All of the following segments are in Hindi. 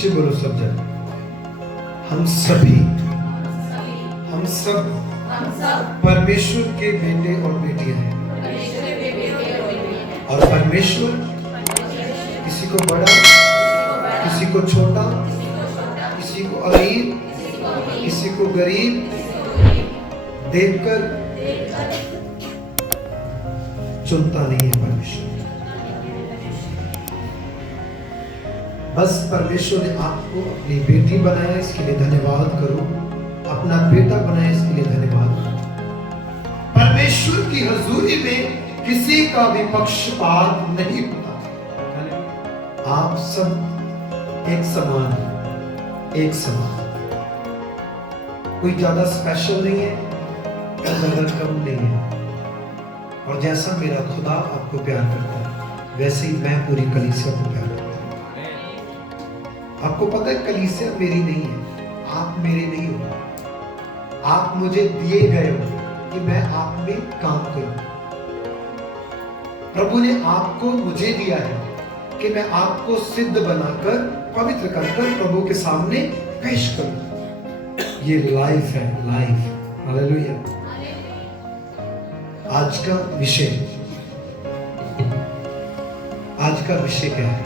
पीछे बोलो सब जन। हम सब परमेश्वर के बेटे और बेटियां हैं। और परमेश्वर किसी को बड़ा, किसी को छोटा, किसी को अमीर, किसी को गरीब देखकर चुनता नहीं है परमेश्वर। बस परमेश्वर ने आपको अपनी बेटी बनाया, इसके लिए धन्यवाद करो। अपना बेटा बनाया, इसके लिए धन्यवाद करो। परमेश्वर की हजूरी में किसी का भी पक्षपात नहीं होता। आप सब एक समान हैं, एक समान। कोई ज्यादा स्पेशल नहीं है, कोई ज्यादा कम नहीं है। और जैसा मेरा खुदा आपको प्यार करता है, वैसे ही मैं पूरी कलीसिया को प्यार करता हूं। आपको पता है कलीसिया मेरी नहीं है, आप मेरे नहीं हो। आप मुझे दिए गए हो कि मैं आप में काम करूं। प्रभु ने आपको मुझे दिया है कि मैं आपको सिद्ध बनाकर, पवित्र कर प्रभु के सामने पेश करूं। ये लाइफ है, लाइफ। हालेलुया। आज का विषय क्या है?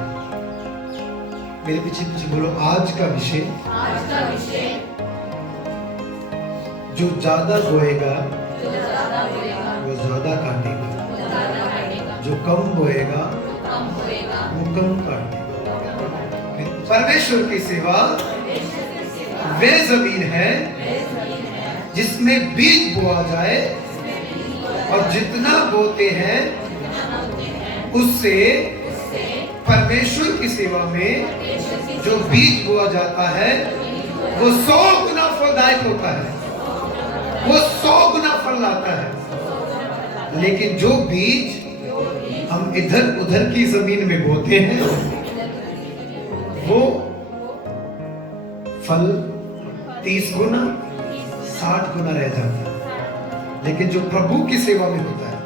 मेरे पीछे पीछे बोलो, आज का विषय। जो ज्यादा बोएगा वो ज्यादा काटेगा, जो कम बोएगा वो कम काटेगा। परमेश्वर की सेवा वे जमीन है जिसमें बीज बोआ जाए, और जितना बोते हैं उससे परमेश्वर की सेवा में जो बीज बोआ जाता है वो 100 गुना फलदायक होता है, वो 100 गुना फल लाता है। लेकिन जो बीज हम इधर उधर की जमीन में बोते हैं वो फल 30 गुना 60 गुना रह जाता है। लेकिन जो प्रभु की सेवा में होता है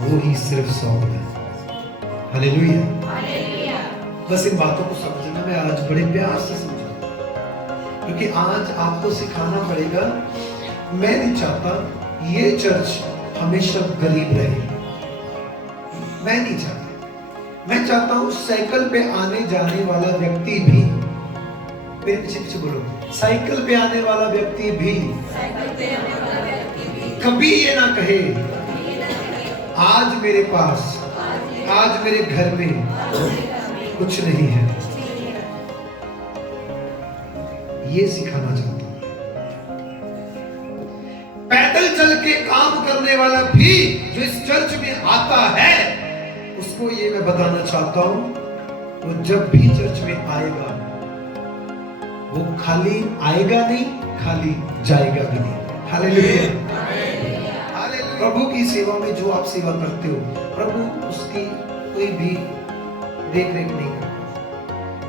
वो ही सिर्फ 100 गुना। हालेलुया। बस इन बातों को समझना मैं आज बड़े प्यार से समझा, क्योंकि आज आपको सिखाना पड़ेगा। मैं नहीं चाहता ये चर्च हमेशा गरीब रहे, मैं नहीं चाहता। मैं चाहता हूं साइकिल पे आने जाने वाला व्यक्ति भी, मेरे पीछे पीछे बोलो, साइकिल पे आने वाला व्यक्ति भी कभी ये ना कहे आज मेरे पास, आज मेरे घर में कुछ नहीं है। ये सिखाना चाहता हूं। पैदल चल के काम करने वाला भी जो इस चर्च में आता है, उसको ये मैं बताना चाहता हूं, वो जब भी चर्च में आएगा वो खाली आएगा नहीं, खाली जाएगा भी नहीं। हालेलुया। प्रभु की सेवा में जो आप सेवा करते हो, प्रभु उसकी कोई भी देख रेख नहीं करता,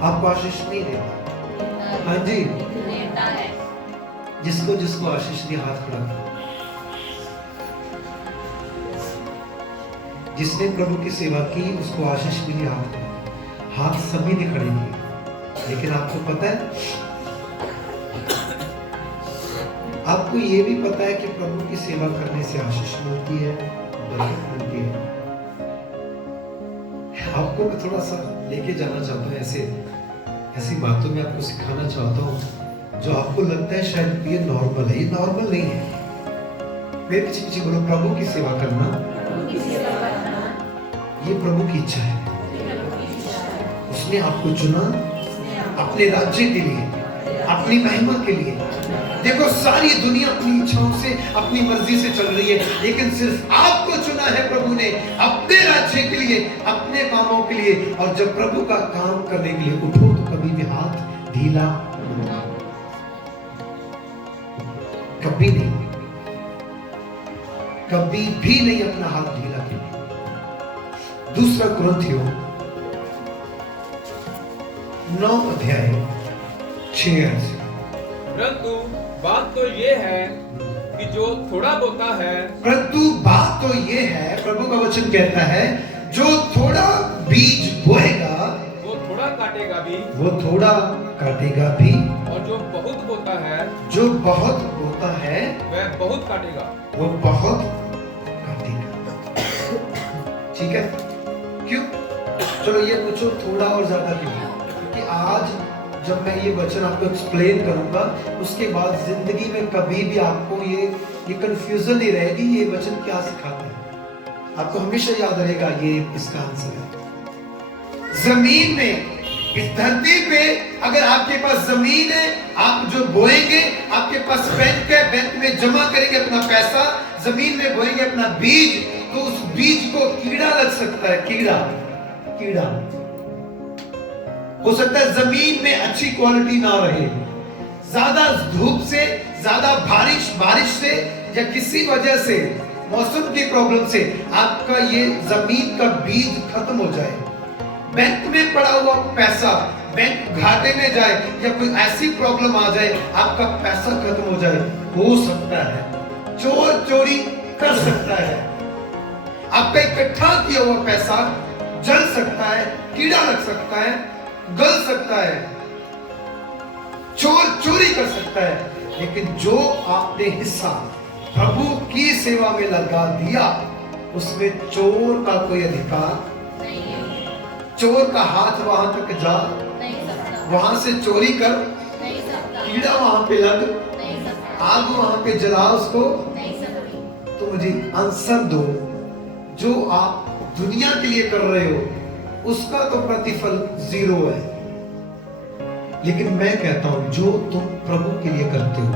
आपको आशीष नहीं देता। हाँ जी, जिसको जिसको आशीष दी हाथ खड़ा करो। जिसने प्रभु की सेवा की उसको आशीष मिली, हाथ सभी ने खड़े किए। लेकिन आपको पता है, आपको ये भी पता है कि प्रभु की सेवा करने से आशीष मिलती है, बरकत मिलती है। आपको मैं थोड़ा सा लेके जाना चाहता हूँ, ऐसी बातों में आपको सिखाना चाहता हूँ जो आपको लगता है शायद ये नॉर्मल है। ये नॉर्मल नहीं है। मेरे पीछे पीछे बोलो, प्रभु की सेवा करना ये प्रभु की इच्छा है। उसने आपको चुना अपने राज्य के लिए, अपनी महिमा के लिए। देखो सारी दुनिया अपनी इच्छाओं से, अपनी मर्जी से चल रही है, लेकिन सिर्फ आपको चुना है प्रभु ने अपने राज्य के लिए, अपने कामों के लिए। और जब प्रभु का काम करने के लिए उठो तो कभी भी हाथ ढीला, कभी नहीं, कभी भी नहीं अपना हाथ ढीला किया। दूसरा कुरिन्थियों 9 अध्याय 6 से। परंतु बात तो ये है कि जो थोड़ा बोता है, परंतु बात तो ये है, प्रभु का वचन कहता है, जो थोड़ा बीज बोएगा वो थोड़ा काटेगा भी, वो थोड़ा काटेगा भी, और जो बहुत बोता है जो बहुत बोता है वह बहुत काटेगा। वो बहुत काटेगा। ठीक है? क्यों? चलो ये पूछो थोड़ा और ज्यादा क्यों? क्योंकि आज जब मैं ये वचन आपको एक्सप्लेन करूंगा, उसके बाद जिंदगी में कभी भी आपको ये कंफ्यूजन नहीं रहेगी ये वचन क्या सिखाता है। आपको हमेशा याद रहेगा ये इसका आंसर है। जमीन में, इस धरती पे अगर आपके पास जमीन है, आप जो बोएंगे, आपके पास बैंक है, बैंक में जमा करेंगे अपना पैसा, जमीन में बोएंगे अपना बीज, तो उस बीज को कीड़ा लग सकता है। कीड़ा हो सकता है जमीन में अच्छी क्वालिटी ना रहे, ज्यादा धूप से, ज्यादा बारिश से, या किसी वजह से, मौसम की प्रॉब्लम से आपका ये जमीन का बीज खत्म हो जाए। बैंक में पड़ा हुआ पैसा बैंक घाटे में जाए, या कोई ऐसी प्रॉब्लम आ जाए आपका पैसा खत्म हो जाए, हो सकता है चोर चोरी कर सकता है, आपका इकट्ठा किया हुआ पैसा जल सकता है, कीड़ा लग सकता है, गल सकता है, चोर चोरी कर सकता है। लेकिन जो आपने हिस्सा प्रभु की सेवा में लगा दिया, उसमें चोर का कोई अधिकार नहीं है। चोर का हाथ वहां तक जा नहीं सकता, वहां से चोरी कर नहीं सकता, कीड़ा वहां पे लग नहीं सकता, आग वहां पे जला उसको नहीं सकती। तो मुझे आंसर दो, जो आप दुनिया के लिए कर रहे हो उसका तो प्रतिफल 0 है, लेकिन मैं कहता हूं जो तुम प्रभु के लिए करते हो,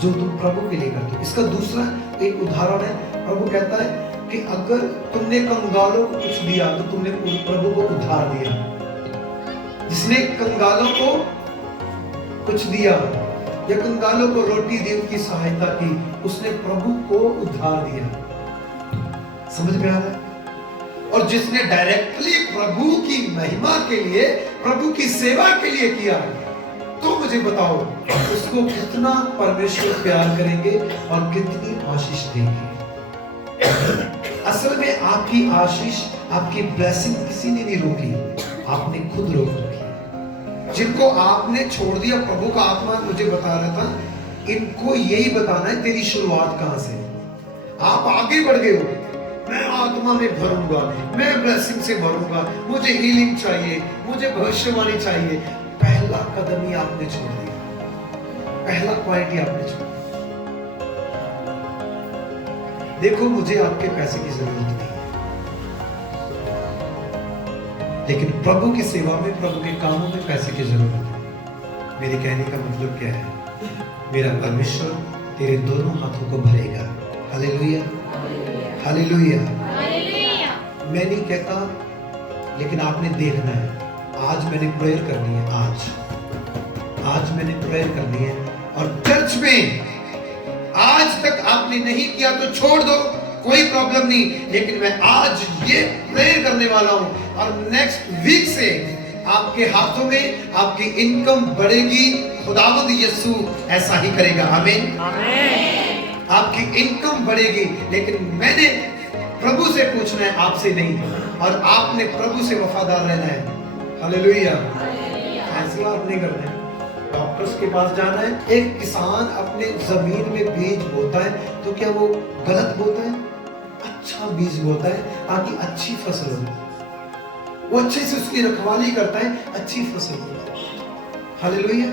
जो तुम प्रभु के लिए करते हो, इसका दूसरा एक उदाहरण है। प्रभु कहता है कि अगर तुमने कंगालों को कुछ दिया तो तुमने प्रभु को उधार दिया। जिसने कंगालों को कुछ दिया या कंगालों को रोटी दी, उनकी सहायता की, उसने प्रभु को उधार दिया। समझ में आ रहा है? और जिसने डायरेक्टली प्रभु की महिमा के लिए, प्रभु की सेवा के लिए किया, तो मुझे बताओ उसको कितना परमेश्वर प्यार करेंगे और कितनी आशीष देंगे। असल में आपकी आशीष, आपकी ब्लेसिंग किसी ने नहीं रोकी, आपने खुद रोक रखी। जिनको आपने छोड़ दिया, प्रभु का आत्मा मुझे बता रहा था, इनको यही बताना है तेरी शुरुआत कहां से। आप आगे बढ़ गए हो, मैं आत्मा में भरूंगा, मैं ब्लेसिंग से भरूंगा, मुझे हीलिंग चाहिए, मुझे भविष्यवाणी चाहिए। पहला कदम ही आपने छोड़ दिया, पहला क्वालिटी आपने छोड़ दिया। देखो मुझे आपके पैसे की जरूरत नहीं है, लेकिन प्रभु की सेवा में, प्रभु के कामों में पैसे की जरूरत है। मेरे कहने का मतलब क्या है? मेरा परमेश्वर तेरे दोनों हाथों को भरेगा। Hallelujah, hallelujah. मैं नहीं कहता, लेकिन आपने देखना है। आज मैंने प्रेयर करनी है, आज मैंने प्रेयर करनी है। और चर्च में आज तक आपने नहीं किया तो छोड़ दो, कोई प्रॉब्लम नहीं, लेकिन मैं आज ये प्रेयर करने वाला हूं, और नेक्स्ट वीक से आपके हाथों में आपकी इनकम बढ़ेगी। खुदावंद यीशु ऐसा ही करेगा। आमीन, आमीन। आपकी इनकम बढ़ेगी, लेकिन मैंने प्रभु से पूछना है, आपसे नहीं, और आपने प्रभु से वफादार रहना है। हालेलुया। फैसला आपने करना है। डॉक्टर्स के पास जाना है। एक किसान अपने जमीन में बीज बोता है, तो क्या वो गलत बोता है? अच्छा बीज बोता है ताकि अच्छी फसल हो, वो अच्छे से उसकी रखवाली करता है, अच्छी फसल हो। हालेलुया।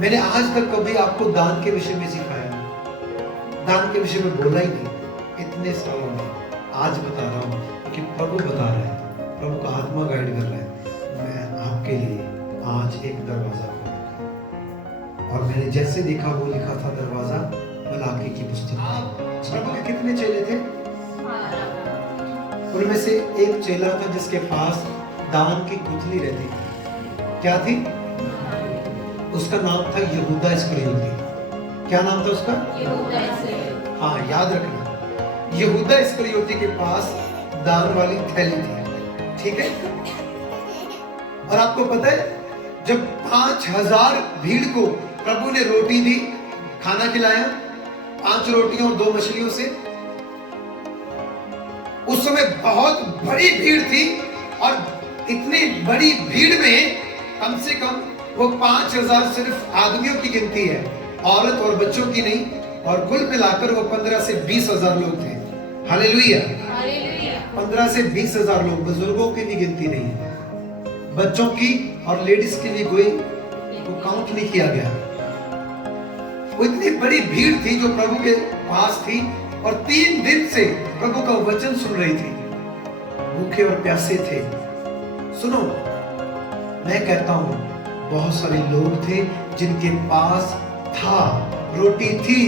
मैंने आज तक कभी आपको दान के विषय में सिखाया नहीं, दान के विषय में बोला ही नहीं इतने सालों में। आज बता रहा हूं कि प्रभु बता रहा है, प्रभु का आत्मा गाइड कर रहा है। मैं आपके लिए आज एक दरवाजा खोलूंगा, और मैंने जैसे देखा वो लिखा था दरवाजा, मलाकी की पुस्तक में। प्रभु के कितने चेले थे? उनमें से एक चेला था जिसके पास दान की गुठली रहती थी। क्या थी? उसका नाम था यहूदा इस्करियोती। क्या नाम था उसका? यहूदा इस्करियोती। हाँ, याद रखना, यहूदा इस्करियोती के पास दान वाली थैली थी। ठीक है? और आपको पता है, जब 5000 भीड़ को प्रभु ने रोटी दी, खाना खिलाया 5 रोटियों और 2 मछलियों से, उस समय बहुत बड़ी भीड़ थी, और इतनी बड़ी भीड़ में कम से कम वो 5,000 सिर्फ आदमियों की गिनती है, औरत और बच्चों की नहीं, और कुल मिलाकर वो 15 से 20,000 लोग थे। हालेलुया। 15 से 20,000 लोग, बुजुर्गों की भी गिनती नहीं है, बच्चों की और लेडीज की भी कोई वो काउंट नहीं किया गया। वो इतनी बड़ी भीड़ थी जो प्रभु के पास थी और 3 दिन से प्रभु का वचन सुन रही थी, भूखे और प्यासे थे। सुनो, मैं कहता हूं बहुत सारे लोग थे जिनके पास था, रोटी थी,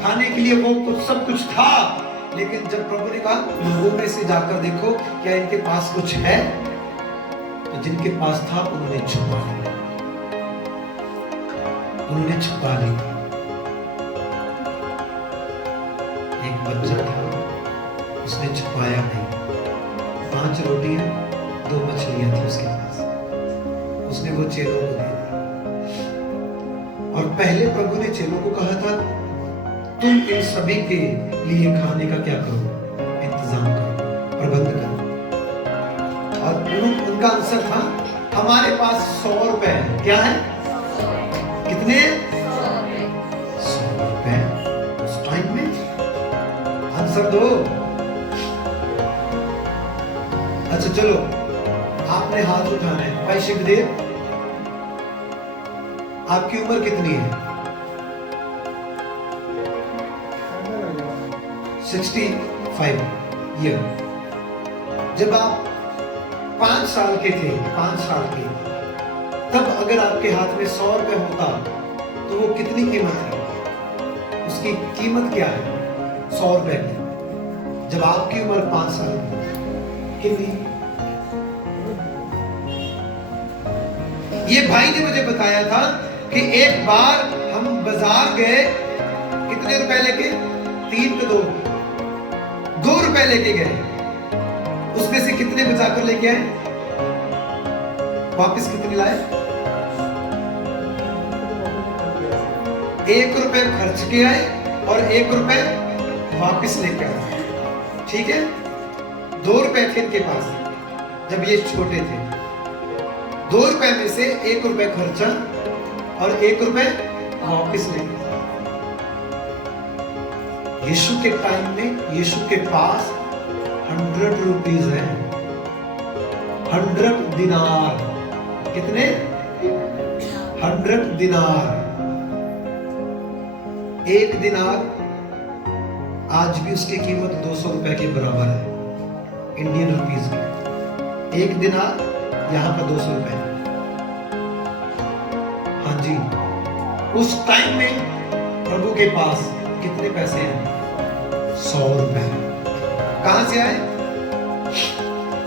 खाने के लिए वो कुछ सब कुछ था, लेकिन जब प्रभु ने कहा लोगों में से जाकर देखो क्या इनके पास कुछ है, तो जिनके पास था उन्होंने छुपा लिया, उन्होंने छुपा लिया। एक बच्चा था, उसने छुपाया नहीं, 5 रोटियां 2 मछलियां थी उसके पास, उसने वो चेलों को दे दी। और पहले प्रभु ने चेलों को कहा था तुम इन सभी के लिए खाने का क्या करो, इंतजाम करो, प्रबंध करो। और उनका आंसर था हमारे पास 100 रुपए है। क्या है? कितने? 100 रुपए उस टाइम में। आंसर दो। अच्छा चलो, आपने हाथ उठाना है। भाई शिवदेव, आपकी उम्र कितनी है? 65 ईयर। जब आप 5 साल के थे, 5 साल के, तब अगर आपके हाथ में 100 रुपए होता तो वो कितनी कीमत है? उसकी कीमत क्या है 100 रुपए की? जब आपकी उम्र 5 साल की कितनी? ये भाई ने मुझे बताया था कि एक बार हम बाजार गए, कितने रुपए लेके? 3 पे 2 रुपए लेके गए। उसमें से कितने बचाकर लेके आए? वापस कितने लाए? 1 रुपए खर्च के आए और 1 रुपए वापस लेके आए। ठीक है, 2 रुपए थे इनके पास जब ये छोटे थे। 2 रुपए में से 1 रुपए खर्चा और 1 रुपए वापस लेके। यीशु के टाइम में यीशु के पास 100 रुपीज है, 100 दिनार। कितने? 100 दिनार। 1 दिनार आज भी उसकी कीमत 200 रुपए के बराबर है इंडियन रुपीज की। 1 दिनार यहां पर 200 रुपए। हाँ जी, उस टाइम में प्रभु के पास कितने पैसे हैं? 100 रुपए। कहां से आए?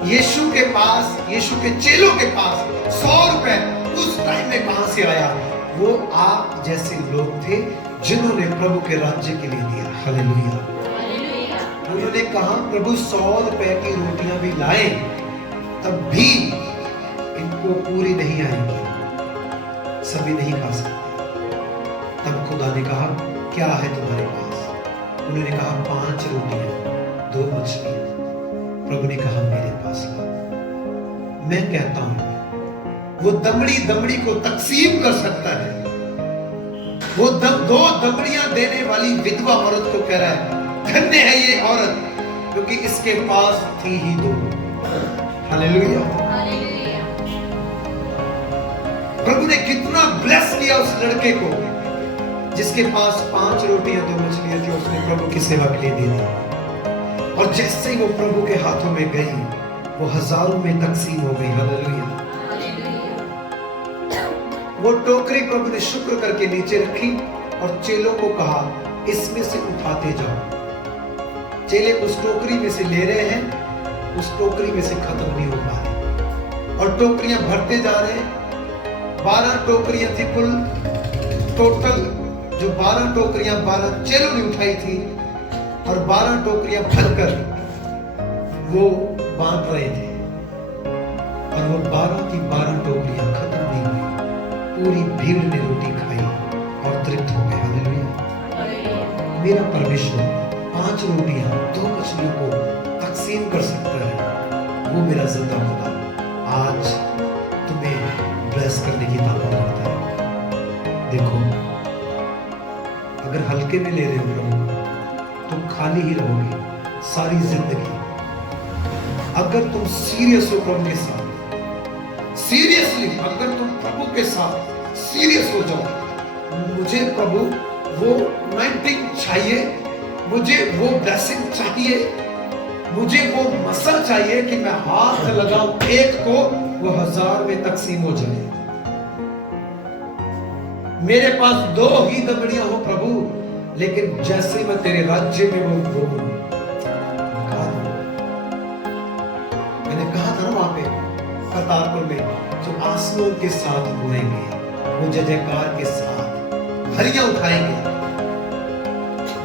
यीशु के पास, यीशु के चेलों के पास 100 रुपए उस टाइम में कहां से आया? वो आप जैसे लोग थे जिन्होंने प्रभु के राज्य के लिए दिया। हालेलुया। उन्होंने कहा प्रभु 100 रुपए की रोटियां भी लाए तब भी इनको पूरी नहीं आएंगी, सभी नहीं खा सकते। तब खुदा ने कहा क्या है तुम्हारे पास? उन्होंने कहा 5 रोटियां 2 मछलियां। प्रभु ने कहा मेरे पास ला। मैं कहता हूं वो दमड़ी को तकसीम कर सकता है। वो 2 दमड़ियां देने वाली विधवा औरत को कह रहा है धन्य है ये औरत क्योंकि इसके पास थी ही 2। हालेलुया। प्रभु ने कितना ब्लेस किया उस लड़के को जिसके पास 5 रोटियां 2 मछलियां थी। उसने प्रभु की सेवा के लिए दे दी और जैसे ही वो प्रभु के हाथों में गई वो हजारों में तकसीम हो गई। हालेलुया। वो टोकरी प्रभु ने शुक्र करके नीचे रखी और चेलों को कहा इसमें से उठाते जाओ। चेले उस टोकरी में से ले रहे हैं, उस टोकरी में से खत्म नहीं हो पा रहे और टोकरियां भरते जा रहे हैं। 12 टोकरियां थी कुल, टोटल जो 12 टोकरियां 12 चेलों ने उठाई थी और 12 टोकरियां भरकर वो बांट रहे थे और वो 12 की 12 टोकरियां खत्म नहीं हुई। पूरी भीड़ ने रोटी खाई और तृप्त हो गए। हालेलुया। मेरा परमेश्वर 5 रोटियां 2 मछलियों को तकसीम कर सकता है। वो मेरा जिंदा खुदा हल्के में ले रहे हो प्रभु, तुम खाली ही रहोगे सारी जिंदगी। अगर तुम सीरियस हो प्रभु के साथ, सीरियसली अगर तुम प्रभु के साथ सीरियस हो जाओ, मुझे प्रभु वो अनॉइंटिंग चाहिए, मुझे वो ब्लेसिंग चाहिए, मुझे वो मसल चाहिए कि मैं हाथ लगाऊं एक को वो 1000 में तकसीम हो जाए। मेरे पास 2 ही दमड़ियां हो प्रभु, लेकिन जैसे मैं तेरे राज्य में वो मैंने कहा था ना वहां पे करतारपुर में, जो आंसुओं के साथ रोएंगे वो जय जयकार के साथ भरियां उठाएंगे,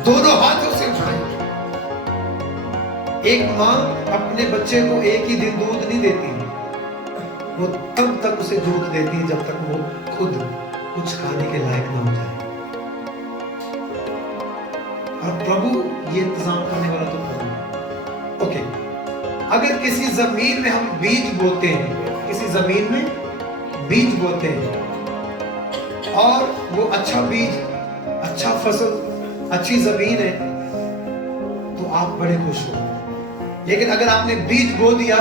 दोनों हाथों से उठाएंगे। एक मां अपने बच्चे को एक ही दिन दूध नहीं देती, वो तब तक उसे दूध देती है जब तक वो खुद कुछ खाने के लायक ना हो जाए। और प्रभु ये इंतजाम करने वाला तो प्रभु है। ओके, अगर किसी जमीन में हम बीज बोते हैं, किसी जमीन में बीज बोते हैं और वो अच्छा बीज, अच्छा फसल, अच्छी जमीन है, तो आप बड़े खुश हो। लेकिन अगर आपने बीज बो दिया,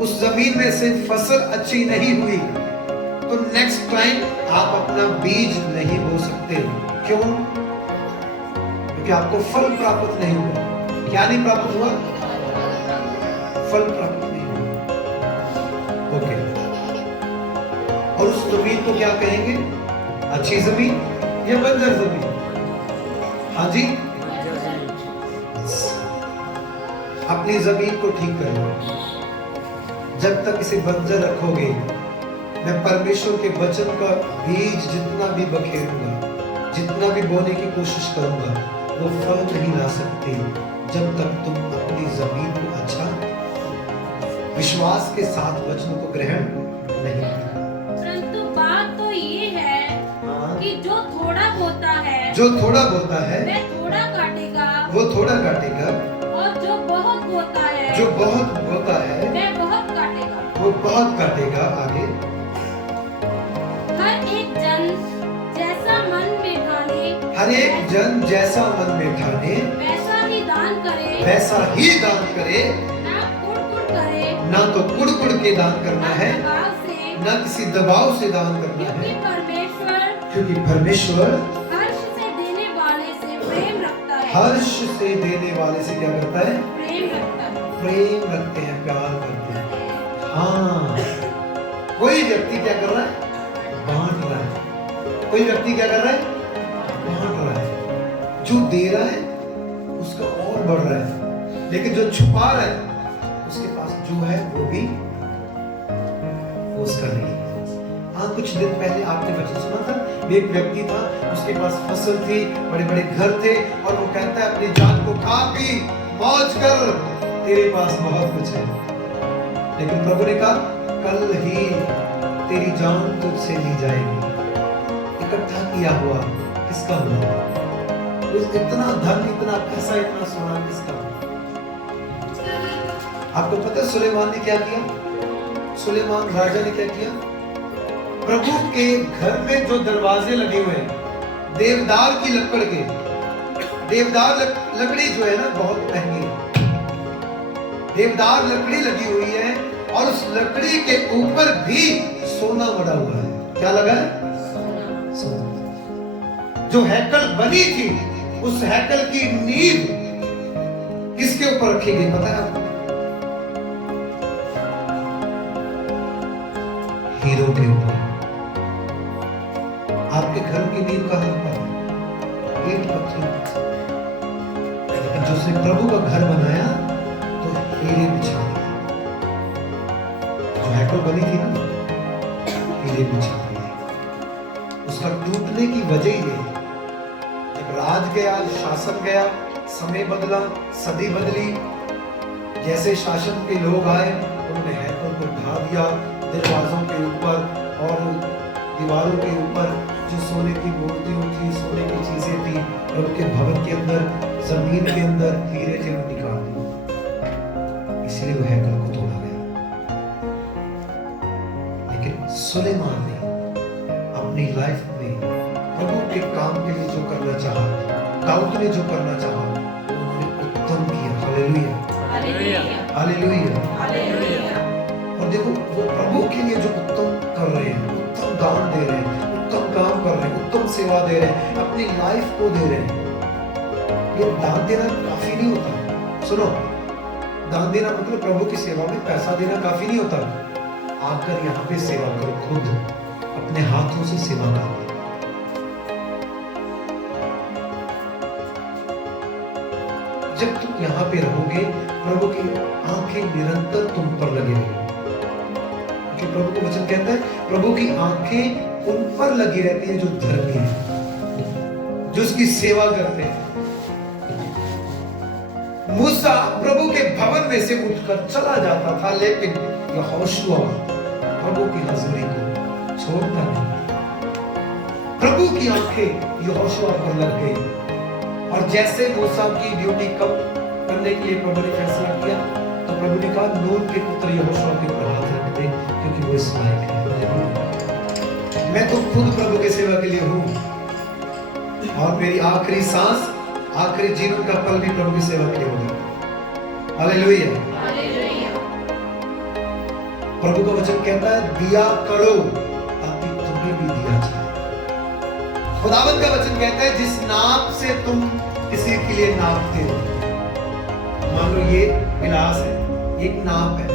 उस जमीन में से फसल अच्छी नहीं हुई, तो नेक्स्ट टाइम आप अपना बीज नहीं बो सकते। क्यों? क्योंकि आपको फल प्राप्त नहीं हुआ। क्या नहीं प्राप्त हुआ? फल प्राप्त नहीं हुआ। ओके, और उस जमीन को क्या कहेंगे? अच्छी जमीन या बंजर जमीन? हाँ जी, अपनी जमीन को ठीक करो। जब तक इसे बंजर रखोगे, मैं परमेश्वर के वचन का बीज जितना भी बखेरूंगा, जितना भी बोने की कोशिश करूंगा, वो फल नहीं ला सकते जब तक तुम अपनी जमीन को अच्छा विश्वास के साथ वचनों को ग्रहण नहीं करो। परंतु बात तो ये है कि जो थोड़ा बोता है, जो थोड़ा बोता है वह थोड़ा काटेगा, वो थोड़ा काटेगा, और जो बहुत बोता है, जो बहुत बोता है वह बहुत काटेगा। वो बहुत काटेगा। आगे, हर एक जन जैसा मन में ठाने, हर एक जन जैसा मन में ठाने वैसा ही दान करे, वैसा ही दान करे। ना कुड़ करे, ना तो कुड़ कुड़ के दान करना ना है, दबाव से, ना किसी दबाव से दान करना क्योंकि है, परमेश्वर क्योंकि परमेश्वर हर्ष से देने वाले से प्रेम रखता है। हर्ष से देने वाले से क्या करता है? प्रेम रखता है। प्रेम रखते हैं, प्यार करते हैं। हाँ, कोई व्यक्ति क्या कर रहा है? बांट रहा है। कोई व्यक्ति क्या कर रहा है? बांट रहा है। जो दे रहा है उसका और बढ़ रहा है, लेकिन जो छुपा रहा है उसके पास जो है वो भी उसका नहीं है। हाँ, कुछ दिन पहले आपने वचन सुना था, एक व्यक्ति था, उसके पास फसल थी, बड़े बड़े घर थे, और वो कहता है अपनी जान को खा पी मौज कर, तेरे पास बहुत कुछ है। लेकिन प्रभु ने कहा कल ही तेरी जान तुझसे ली जाएगी। इकट्ठा किया हुआ किसका हुआ? उस इतना धन, इतना पैसा, इतना सोना किसका हुआ? आपको पता है सुलेमान ने क्या किया? सुलेमान राजा ने क्या किया? प्रभु के घर में जो दरवाजे लगे हुए हैं, देवदार की लकड़ के, देवदार लकड़ी जो है ना बहुत महंगी है, देवदार लकड़ी लगी हुई है, और उस लकड़ी के ऊपर भी सोना मड़ा हुआ है। क्या लगा है? सोना। जो हैकल बनी थी, उस हैकल की नींव किसके ऊपर रखी गई पता है आपको? हीरो के ऊपर। आपके घर की नींव कहां पर? ईंट पत्थर। लेकिन जो उसने प्रभु का घर बनाया तो हीरे बिछा दिए। जो हैकल बनी थी ना, हीरे बिछा दिए। उसका टूटने की वजह ये, जब राज गया, शासन गया, समय बदला, सदी बदली, जैसे शासन के लोग आए, उन्होंने हैकल को ढा दिया। दरवाजों के ऊपर और दीवारों के ऊपर जो सोने की मूर्तियां थी, सोने की चीजें थी, और उनके भवन के अंदर, जमीन के अंदर हीरे थे, वो निकाल दिए। इसलिए वो हैकल को तोड़ा गया। लेकिन सुलेमान ने अपनी लाइफ में प्रभु के काम के लिए जो करना चाहा, दाऊद ने जो करना चाहा, उन्होंने उत्तम किया। Hallelujah, hallelujah, hallelujah. और देखो वो प्रभु के लिए जो उत्तम कर रहे हैं, उत्तम दान दे रहे हैं, उत्तम काम कर रहे हैं, उत्तम सेवा दे रहे हैं, अपनी लाइफ को दे रहे हैं। ये दान देना काफी नहीं होता। सुनो, दान देना मतलब प्रभु की सेवा में पैसा देना काफी नहीं होता। आकर यहाँ पे सेवा करो, खुद अपने हाथों से सेवा करो। जब तुम यहाँ पे रहोगे, प्रभु की आंखें निरंतर तुम पर लगी रहेंगी। क्योंकि प्रभु का वचन कहता है, प्रभु की आंखें उन पर लगी रहती है जो धर्मी है, जो उसकी सेवा करते हैं। मूसा प्रभु के भवन में से उठकर चला जाता था, लेकिन यहोशुआ प्रभु की हजूरी को छोड़ता नहीं। प्रभु की आंखें यहोशुआ पर लग गई, और जैसे मूसा की ड्यूटी कम करने के लिए प्रभु ने फैसला किया, तो प्रभु ने कहा नून के पुत्र यहोशुआ के ऊपर हाथ रख दे, क्योंकि वो इस लायक है। मैं तो खुद प्रभु की सेवा के लिए हूँ, और मेरी आखिरी सांस, आखिरी जीवन का पल भी प्रभु की सेवा के लिए होगा। Hallelujah, hallelujah. प्रभु का वचन कहता है दिया करो ताकि तुम्हें भी दिया जाए। खुदावंद का वचन कहता है जिस नाप से तुम किसी के लिए नापते हो, मान लो ये गिलास है, एक नाप है,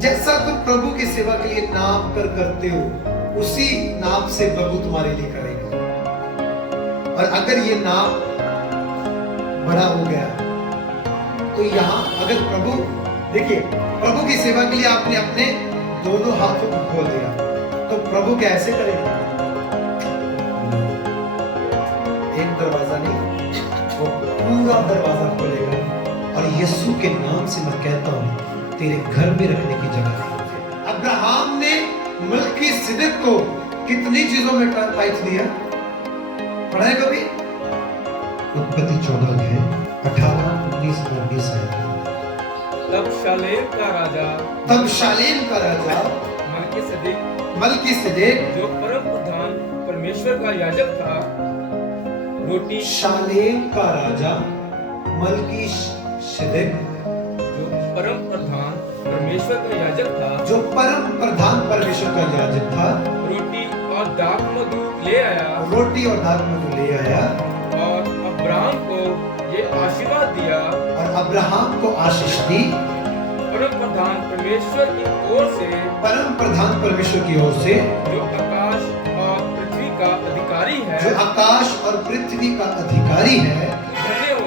जैसा तुम प्रभु की सेवा के लिए नाप कर करते हो, उसी नाप से प्रभु तुम्हारे लिए करेगा। और अगर ये नाप बड़ा हो गया, तो यहां अगर प्रभु, देखिए प्रभु की सेवा के लिए आपने अपने दोनों हाथों को खोल दिया, तो प्रभु क्या ऐसे करेगा? एक दरवाजा नहीं, वो पूरा दरवाजा खोलेगा। और यीशु के नाम से मैं कहता हूं, तेरे घर में रखने की जगह नहीं। अब्राहम ने मलकीसिदक को कितनी चीजों में टाइट दिया? पढ़ा है कभी? उत्पत्ति 14 है 18, 19 और 20 है। तब शालेम का राजा मलकीसिदक जो परम प्रधान परमेश्वर का याजक था, रोटी शालेम का राजा मलकीसिदक जो परम प्रधान परमेश्वर का याजक था, जो परम प्रधान परमेश्वर का याजक था, रोटी और दाख मधु ले आया, रोटी और दाख मधु ले आया, और अब्राहम को ये आशीर्वाद दिया, और अब्राहम को आशीष दी, परम प्रधान परमेश्वर की ओर से, परम प्रधान परमेश्वर की ओर से, जो आकाश और पृथ्वी का अधिकारी है, जो आकाश और पृथ्वी का अधिकारी है। धन्य हो,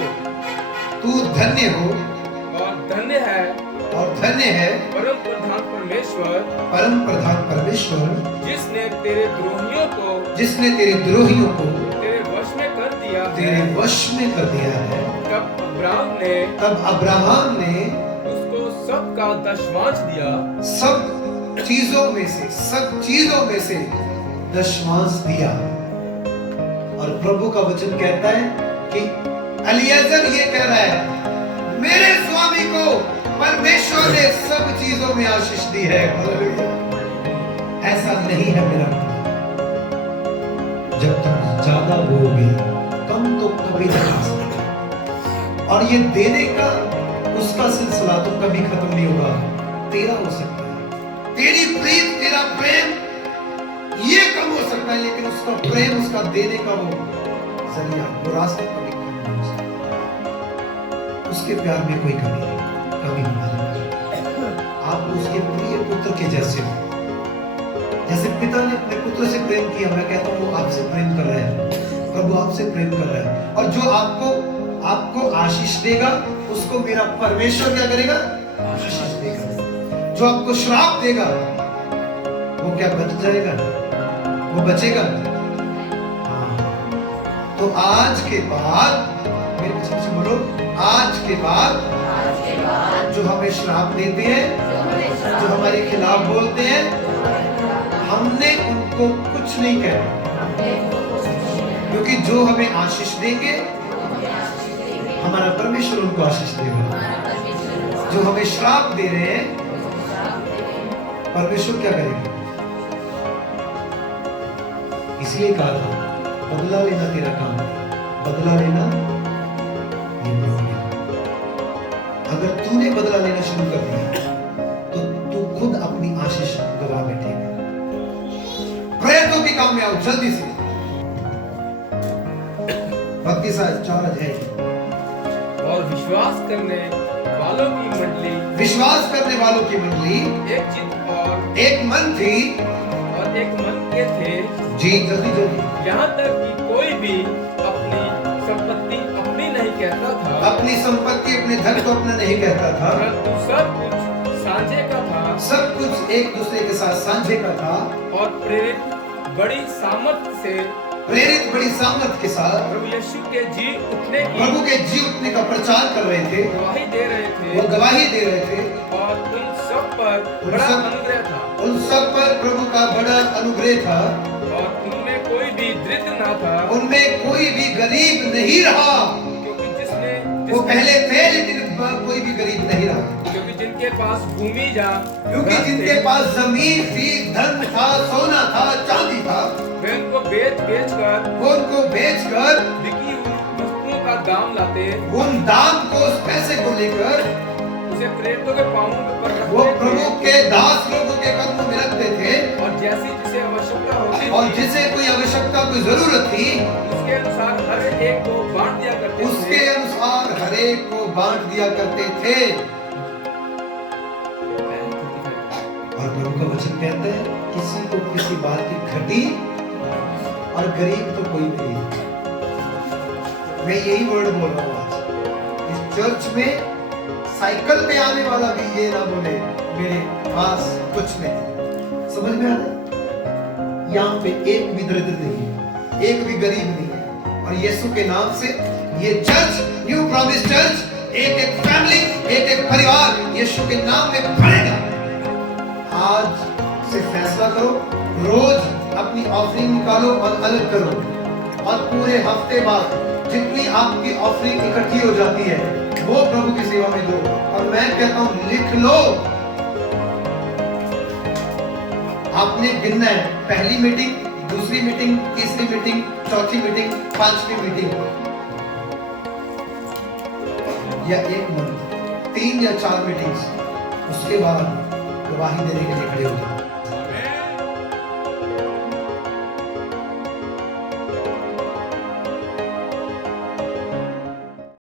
तू धन्य हो, और धन्य है, और धन्य है परम प्रधान परमेश्वर, परम प्रधान परमेश्वर, जिसने तेरे द्रोहियों को, जिसने तेरे द्रोहियों को तेरे वश में कर दिया है। तेरे वश में कर दिया है। तब अब्राहम ने उसको सबका दशवांश दिया, सब चीजों में से दशवांश दिया। और प्रभु का वचन कहता है कि एलिएजर ये कह रहा है, मेरे स्वामी को परमेश्वर ने सब चीजों में आशीष दी है। ऐसा नहीं है मेरा। जब तुम ज्यादा बोगे, कम तो कभी नहीं आ सकते। और ये देने का उसका सिलसिला तो कभी खत्म नहीं होगा। तेरा हो सकता है, तेरी प्रीत, तेरा प्रेम ये कम हो सकता है, लेकिन उसका प्रेम, उसका देने का वो जरिया, वो रास्ता कभी कम नहीं हो सकता। उसके प्यार में कोई कमी नहीं, कमी होना नहीं। आप उसके प्रिय पुत्र के जैसे हो। जैसे पिता ने अपने पुत्र से प्रेम किया, मैं कहता हूँ वो आपसे प्रेम कर रहा है, प्रभु आपसे प्रेम कर रहा है। और जो आपको आशीष देगा, उसको मेरा परमेश्वर क्या करेगा? आशीष देगा। जो आपको श्राप देगा, वो क्या बच जाएगा? वो बचेगा। हाँ। तो आज के बाद, मेरे पीछे से बोलो, आज के बाद जो हमें श्राप देते हैं, जो हमारे खिलाफ बोलते हैं, हमने उनको कुछ नहीं कहना, क्योंकि जो हमें आशीष देंगे, हमारा परमेश्वर उनको आशीष देगा। जो हमें श्राप दे रहे हैं, परमेश्वर क्या करेगा? इसलिए कहा था बदला लेना तेरा काम है, बदला लेना ये प्रभु ने। अगर तूने बदला लेना शुरू कर दिया तो तू खुद अपनी आशीष गवा बैठेगा। प्रयत्नों के काम में आओ जल्दी से। भक्ति साहब 4 अध्याय और विश्वास करने वालों की मंडली, विश्वास करने वालों की मंडली एक चित्त और एक मन थी। एक मन के थे। जी जल्दी जल्दी। यहाँ तक कि कोई भी अपनी संपत्ति अपनी नहीं कहता था, अपनी संपत्ति अपने धन को अपना नहीं कहता था, परंतु सब कुछ साझे का था। सब कुछ एक दूसरे के साथ साझे का था। और प्रेरित बड़ी सामर्थ के साथ प्रभु यीशु के जी उठने की, प्रभु के जी उठने का प्रचार कर रहे थे, गवाही दे रहे थे। वो गवाही दे रहे थे। और उन सब पर बड़ा अनुग्रह था। उन सब पर प्रभु का बड़ा अनुग्रह था। और उनमें कोई भी दरिद्र ना था, उनमें कोई भी गरीब नहीं रहा। क्योंकि जिसने वो पहले थे लेकिन कोई भी गरीब नहीं रहा। क्योंकि जिनके पास भूमि जा, क्योंकि जिनके पास जमीन थी, धन था, सोना था, चांदी था, वे उनको बेच कर, वो उनको बेचकर बिकी हुई वस्तुओं का दाम लाते, उन दाम को, उस पैसे को लेकर उसे प्रेरितों के पांवों पर रखते वो थे। प्रभु के दास लोगों के कदमों में रखते थे। और जैसी जिसे आवश्यकता होती और थी, जिसे कोई आवश्यकता, कोई जरूरत थी, उसके अनुसार हर एक को बांट दिया करते उसके थे। अनुसार हर एक को बांट दिया करते थे। और प्रभु का वचन कहता है किसी को किसी बात की घटी और गरीब तो कोई भी नहीं। मैं यही वर्ड बोल रहा हूँ आज। इस चर्च में साइकिल पे आने वाला भी ये ना बोले मेरे पास कुछ नहीं। समझ में आता है? यहाँ पे एक भी दरिद्र नहीं है, एक भी गरीब नहीं है। और यीशु के नाम से ये चर्च, न्यू प्रॉमिस चर्च, एक एक फैमिली, एक एक परिवार यीशु के नाम में बढ़ेगा। आज से फैसला करो, रोज अपनी ऑफरिंग निकालो और अलग करो। और पूरे हफ्ते बाद जितनी आपकी ऑफरिंग इकट्ठी हो जाती है वो प्रभु की सेवा में दो। और मैं कहता हूं लिख लो, आपने गिनना है। पहली मीटिंग, दूसरी मीटिंग, तीसरी मीटिंग, चौथी मीटिंग, 5वीं मीटिंग, या एक मंथ, 3 या 4 मीटिंग्स, उसके बाद गवाही देने के लिए खड़े हो जाओ।